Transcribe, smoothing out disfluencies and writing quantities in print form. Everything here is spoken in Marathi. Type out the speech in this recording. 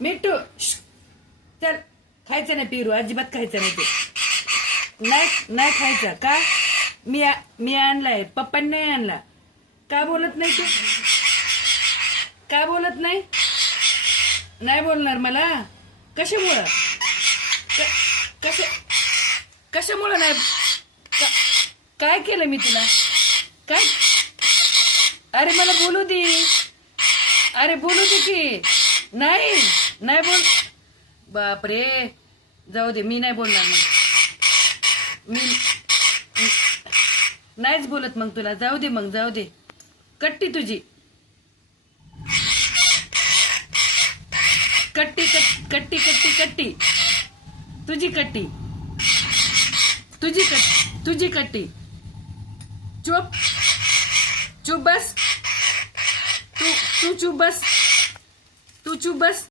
मिठू श्श. चल खायचं नाही पिरू, अजिबात खायचं नाही ते. नाही खायचं का? मी आणलाय, पप्पांनी नाही आणला. का बोलत नाही तू? का बोलत नाही? नाही बोलणार मला? कशामुळं? कशामुळं नाही? काय केलं मी तुला? काय? अरे मला बोलू दे, अरे बोलू दे की. नाही बोल. बापरे, जाऊ दे, मी नाही बोलणार मग. मी नाहीच बोलत मग तुला. जाऊ दे मग, जाऊ दे. कट्टी तुझी, कट्टी कट्टी कट्टी कट्टी तुझी कट्टी, तुझी कट्टी. चुप चुप बस. तू चुप बस.